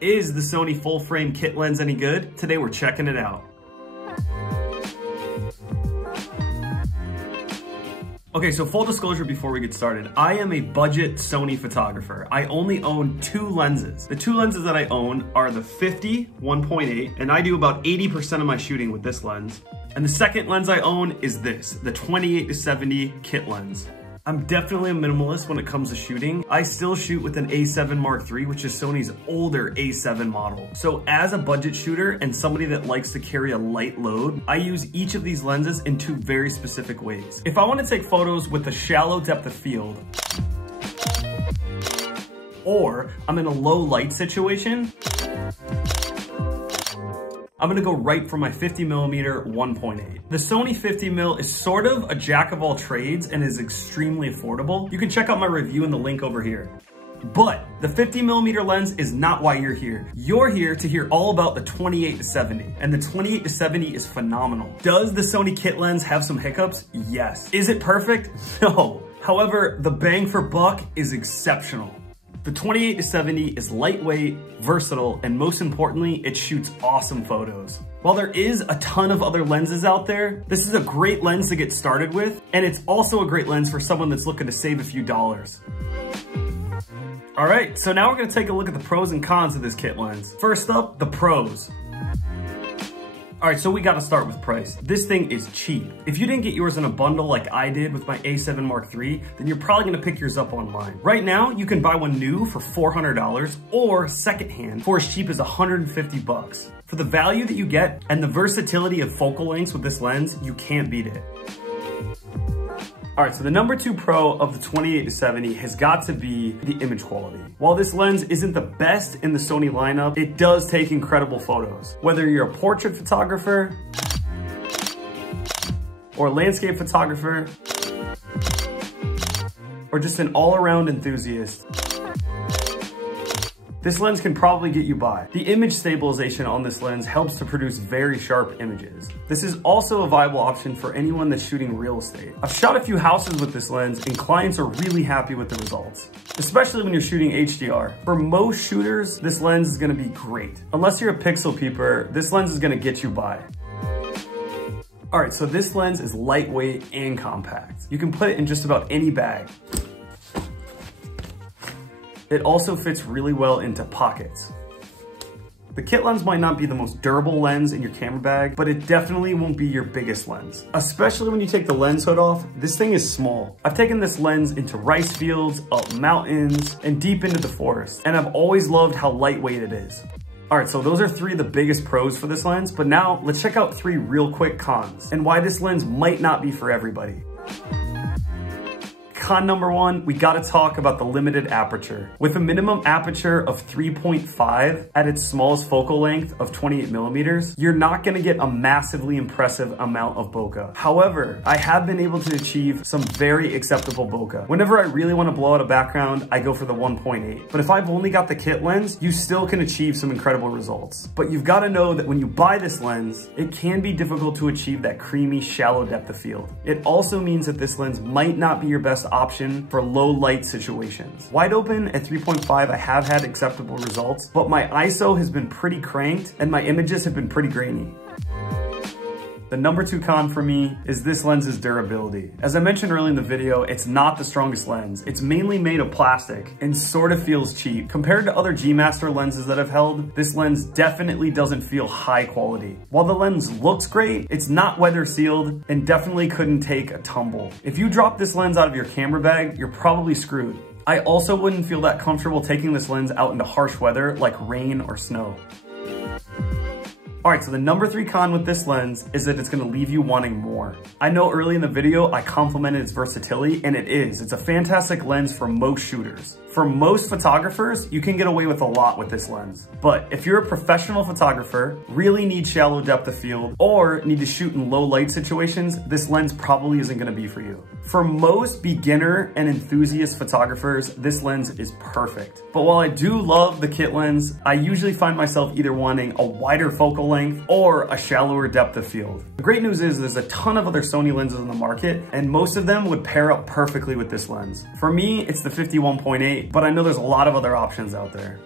Is the Sony full frame kit lens any good? Today we're checking it out. Okay, so full disclosure before we get started, I am a budget Sony photographer. I only own 2 lenses. The 2 lenses that I own are the 50 1.8, and I do about 80% of my shooting with this lens. And the second lens I own is this, the 28-70 kit lens. I'm definitely a minimalist when it comes to shooting. I still shoot with an A7 Mark III, which is Sony's older A7 model. So as a budget shooter and somebody that likes to carry a light load, I use each of these lenses in 2 very specific ways. If I want to take photos with a shallow depth of field, or I'm in a low light situation, I'm gonna go right for my 50mm 1.8. The Sony 50mm is sort of a jack of all trades and is extremely affordable. You can check out my review in the link over here. But the 50mm lens is not why you're here. You're here to hear all about the 28-70, and the 28-70 is phenomenal. Does the Sony kit lens have some hiccups? Yes. Is it perfect? No. However, the bang for buck is exceptional. The 28-70 is lightweight, versatile, and most importantly, it shoots awesome photos. While there is a ton of other lenses out there, this is a great lens to get started with, and it's also a great lens for someone that's looking to save a few dollars. All right, so now we're gonna take a look at the pros and cons of this kit lens. First up, the pros. All right, so we gotta start with price. This thing is cheap. If you didn't get yours in a bundle like I did with my A7 Mark III, then you're probably gonna pick yours up online. Right now, you can buy one new for $400 or secondhand for as cheap as 150 bucks. For the value that you get and the versatility of focal lengths with this lens, you can't beat it. All right, so the number 2 pro of the 28-70 has got to be the image quality. While this lens isn't the best in the Sony lineup, it does take incredible photos. Whether you're a portrait photographer, or a landscape photographer, or just an all-around enthusiast, this lens can probably get you by. The image stabilization on this lens helps to produce very sharp images. This is also a viable option for anyone that's shooting real estate. I've shot a few houses with this lens and clients are really happy with the results, especially when you're shooting HDR. For most shooters, this lens is gonna be great. Unless you're a pixel peeper, this lens is gonna get you by. All right, so this lens is lightweight and compact. You can put it in just about any bag. It also fits really well into pockets. The kit lens might not be the most durable lens in your camera bag, but it definitely won't be your biggest lens. Especially when you take the lens hood off, this thing is small. I've taken this lens into rice fields, up mountains, and deep into the forest, and I've always loved how lightweight it is. All right, so those are 3 of the biggest pros for this lens, but now let's check out 3 real quick cons and why this lens might not be for everybody. Con number 1, we gotta talk about the limited aperture. With a minimum aperture of 3.5 at its smallest focal length of 28mm, you're not gonna get a massively impressive amount of bokeh. However, I have been able to achieve some very acceptable bokeh. Whenever I really wanna blow out a background, I go for the 1.8. But if I've only got the kit lens, you still can achieve some incredible results. But you've gotta know that when you buy this lens, it can be difficult to achieve that creamy, shallow depth of field. It also means that this lens might not be your best option for low light situations. Wide open at 3.5, I have had acceptable results, but my ISO has been pretty cranked and my images have been pretty grainy. The number 2 con for me is this lens's durability. As I mentioned earlier in the video, it's not the strongest lens. It's mainly made of plastic and sort of feels cheap. Compared to other G Master lenses that I've held, this lens definitely doesn't feel high quality. While the lens looks great, it's not weather sealed and definitely couldn't take a tumble. If you drop this lens out of your camera bag, you're probably screwed. I also wouldn't feel that comfortable taking this lens out into harsh weather like rain or snow. All right, so the number 3 con with this lens is that it's gonna leave you wanting more. I know early in the video, I complimented its versatility, and it is. It's a fantastic lens for most shooters. For most photographers, you can get away with a lot with this lens. But if you're a professional photographer, really need shallow depth of field, or need to shoot in low light situations, this lens probably isn't gonna be for you. For most beginner and enthusiast photographers, this lens is perfect. But while I do love the kit lens, I usually find myself either wanting a wider focal length or a shallower depth of field. The great news is there's a ton of other Sony lenses on the market, and most of them would pair up perfectly with this lens. For me, it's the 51.8, but I know there's a lot of other options out there.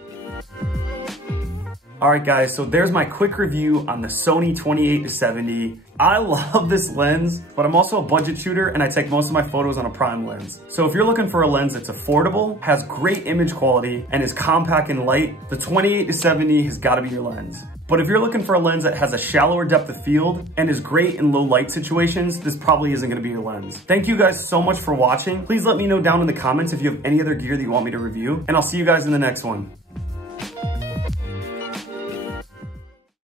All right guys, so there's my quick review on the Sony 28-70. I love this lens, but I'm also a budget shooter and I take most of my photos on a prime lens. So if you're looking for a lens that's affordable, has great image quality, and is compact and light, the 28-70 has gotta be your lens. But if you're looking for a lens that has a shallower depth of field and is great in low light situations, this probably isn't gonna be your lens. Thank you guys so much for watching. Please let me know down in the comments if you have any other gear that you want me to review, and I'll see you guys in the next one.